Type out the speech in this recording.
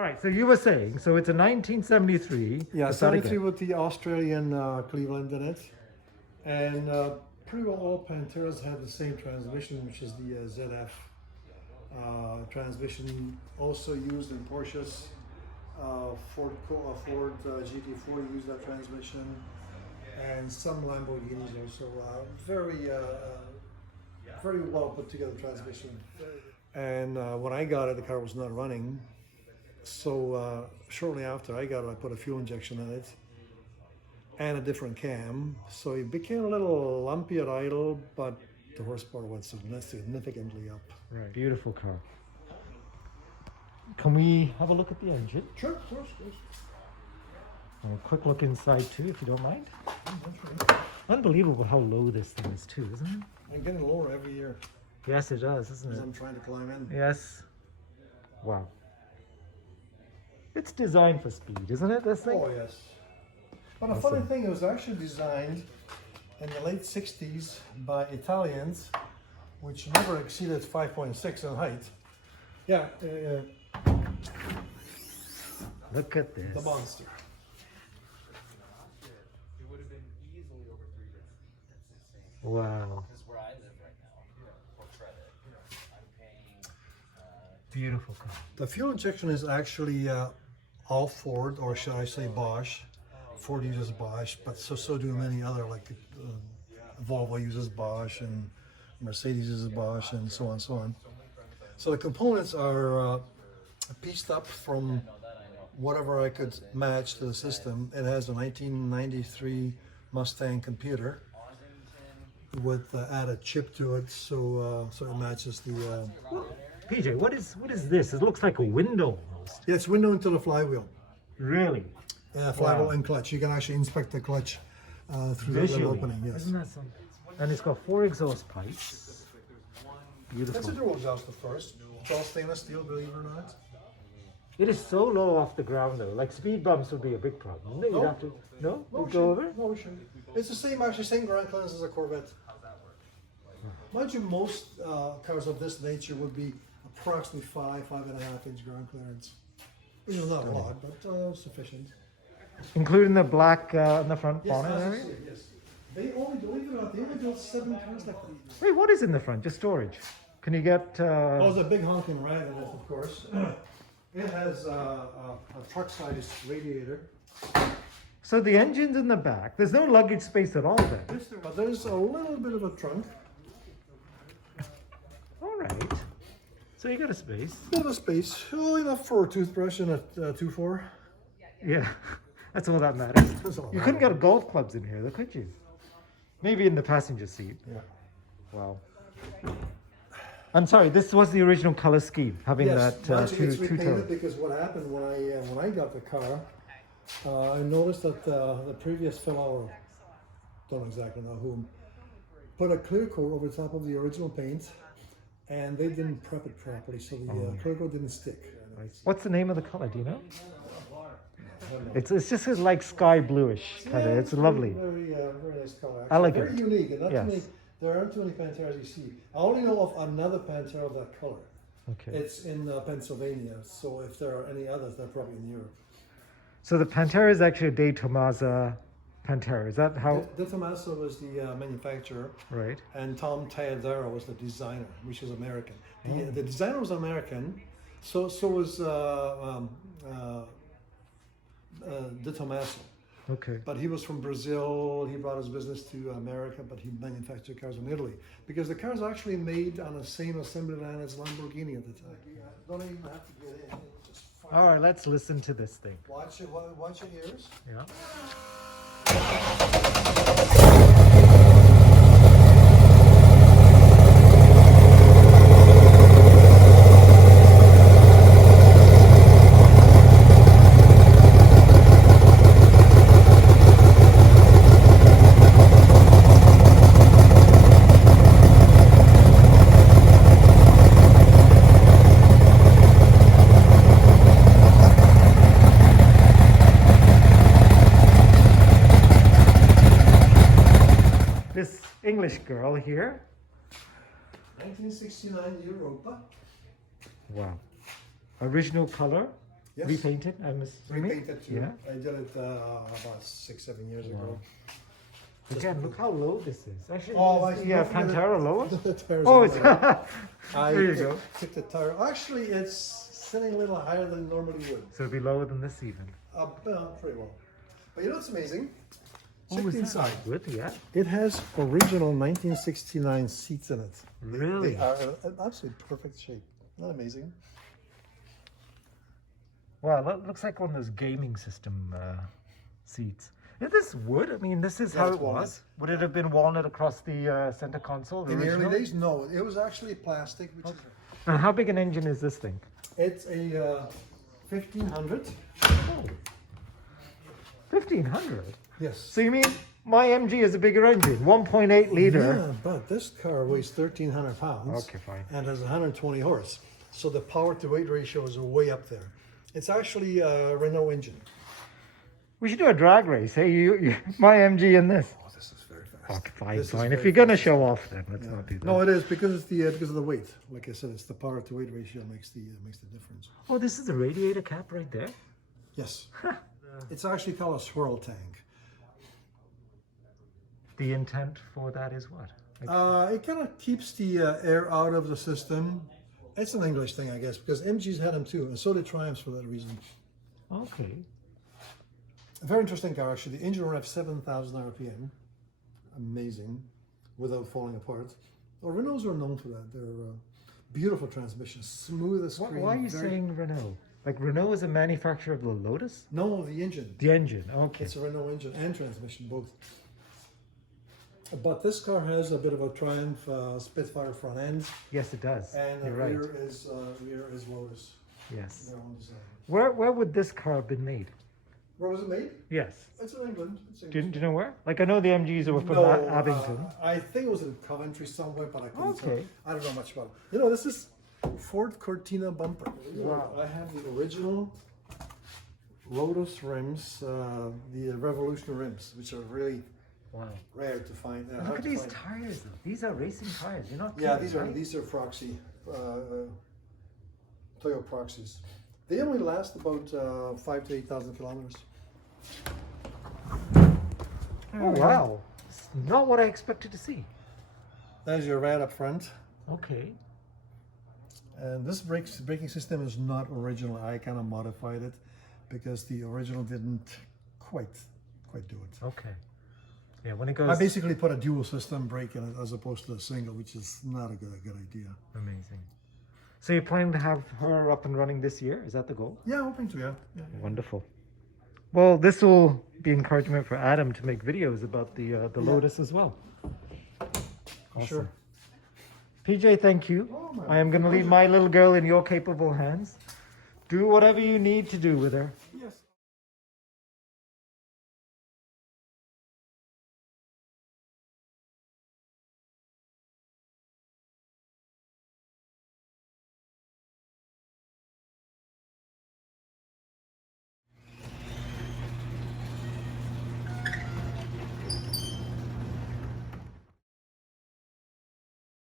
All right, so you were saying, so it's a 1973. Yeah, 73 with the Australian Cleveland in it. And pretty well all Panteras have the same transmission, which is the ZF transmission, also used in Porsches. Ford GT40 used that transmission, and some Lamborghinis also. Very well put together transmission. And when I got it, the car was not running. So shortly after I got it, I put a fuel injection in it and a different cam. So it became a little lumpy at idle, but the horsepower went significantly up. Right, beautiful car. Can we have a look at the engine? Sure, of course. And a quick look inside too, if you don't mind. Right. Unbelievable how low this thing is too, isn't it? I'm getting lower every year. Yes, it does, isn't As it? I'm trying to climb in. Yes. Wow. It's designed for speed, isn't it, this thing? Oh, yes. But a funny thing, it was actually designed in the late 60s by Italians, which never exceeded 5.6 in height. Yeah, Look at this. the monster. It would have been easily over 3 years. That's insane. Wow. This is where I live right now, for Crvettes. I'm paying. Beautiful car. The fuel injection is actually all Ford, or should I say Bosch. Ford uses Bosch, but so do many other, like Volvo uses Bosch, and Mercedes uses Bosch, and so on and so on. So the components are pieced up from whatever I could match to the system. It has a 1993 Mustang computer with added chip to it, so it matches the. PJ, what is this? It looks like a window almost. Yeah, it's window into the flywheel. Really? Flywheel Wow. and clutch. You can actually inspect the clutch through the little Visually. opening. Yes. Isn't that something? And it's got 4 exhaust pipes. That's a Beautiful. dual exhaust, of course. It's all stainless steel, believe it or not. It is so low off the ground though. Like speed bumps would be a big problem. Wouldn't it? You'd No. have to. No? No, Would we go shouldn't. over? No, we shouldn't. It's the same, actually, same ground clearance as a Corvette. Mind you, most cars of this nature would be approximately 5.5 inch ground clearance. You know, not a lot, but sufficient. Including the black on the front Yes, bonnet as I area? say, yes. They only, believe it or not, they only built 7 cars like that. Wait, what is in the front? Just storage. Can you get? Oh, there's a big honking ride in it, of course. It has a truck-sized radiator. So the engine's in the back. There's no luggage space at all then. But there's a little bit of a trunk. All right. So you got a space. Bit of a space. Oh, enough for a toothbrush and a 2.4. Yeah, that's all that matters. That's all You that couldn't get golf clubs in here, though, could you? Maybe in the passenger seat. Yeah. Wow. I'm sorry. This was the original color scheme, having Yes, that actually it's two-tone. repainted because what happened when I got the car, I noticed that the previous fellow, don't exactly know whom, put a clear coat over the top of the original paint, and they didn't prep it properly, so the clear coat didn't stick. What's the name of the color? Do you know? It's just like sky bluish kind of. It's lovely. Very nice color. Actually. Elegant. Very unique, and not Yes. too many. There aren't too many Panteras you see. I only know of another Pantera of that color. Okay. It's in Pennsylvania, so if there are any others, they're probably in Europe. So the Pantera is actually a DeTomaso Pantera. Is that how? DeTomaso was the manufacturer, Right. and Tom Tayadero was the designer, which is American. The designer was American, so was DeTomaso. Okay. But he was from Brazil. He brought his business to America, but he manufactured cars in Italy because the cars are actually made on the same assembly line as Lamborghini at the time. Don't even have to get in. Just All right. Let's listen to this thing. watch your ears. Yeah. This English girl here. 1969 Europa. Wow. Original color. Yes. Repainted, I'm assuming? Repainted too. Yeah. I did it about 6-7 years ago. Again, look how low this is. Actually, Oh, is I the don't forget Pantera lower? The tires Oh, are it's lower. I there you took, go. took the tire. Actually, it's sitting a little higher than it normally would. So it'll be lower than this even. Pretty well. But you know what's amazing? Oh, Check is the that inside. good? Yeah. It has original 1969 seats in it. Really? They are in absolutely perfect shape. Isn't that amazing? Wow, that looks like one of those gaming system seats. Is this wood? I mean, this is how it's it walnut. was. Would it have been walnut across the center console? In the early original? days, no. It was actually plastic, which is And how big an engine is this thing? it's a 1500. Oh, 1500. Yes. So you mean my MG is a bigger engine, 1.8 liter? Yeah, but this car weighs 1,300 pounds. Okay, fine. And has 120 horse. So the power to weight ratio is way up there. It's actually a Renault engine. We should do a drag race. Hey, you my MG in this. Oh, this is very fast. Okay, fine, This is fine. very If you're gonna fast. show off, then let's not do that. No, it is because it's because of the weight. Like I said, it's the power to weight ratio makes the difference. Oh, this is a radiator cap right there. Yes. It's actually called a swirl tank. The intent for that is what? Like, It kind of keeps the air out of the system. It's an English thing, I guess, because MGs had them too, and so did Triumphs for that reason. okay. A very interesting car, actually. The engine revs 7,000 RPM. Amazing, without falling apart. Well, Renaults are known for that. They're beautiful transmissions, smooth as screen. Why are you saying Renault? Like Renault is a manufacturer of the Lotus? No, the engine. The engine, okay. It's a Renault engine and transmission, both. But this car has a bit of a Triumph Spitfire front end, Yes, it does. and You're the right. rear is Lotus. Yes. Their own design. Where would this car have been made? Where was it made? Yes. It's in England. It's Do English. you know where? Like I know the MGs were from No, Abington. I think it was in Coventry somewhere, but I couldn't tell. Okay. I don't know much about it. You know, this is Ford Cortina bumper. Wow. I have the original Lotus rims, the Revolution rims, which are really Wow. rare to find. And hard look at to these find. tires though. These are racing tires. You're not Yeah, kidding, these right? are Proxy, Toyo Proxies. They only last about 5,000 to 8,000 kilometers. Oh wow. It's not what I expected to see. There's your rad up front. Okay. And this braking system is not original. I kind of modified it because the original didn't quite do it. Okay. Yeah, when it I goes basically put a dual system brake in it as opposed to a single, which is not a good idea. amazing. So you're planning to have her up and running this year? Is that the goal? Yeah, hoping to, yeah. Wonderful. Well, this will be encouragement for Adam to make videos about the Lotus as well. Awesome. Sure. PJ, thank you. Oh, my I am going to leave my little girl in your capable hands. Do whatever you need to do with her.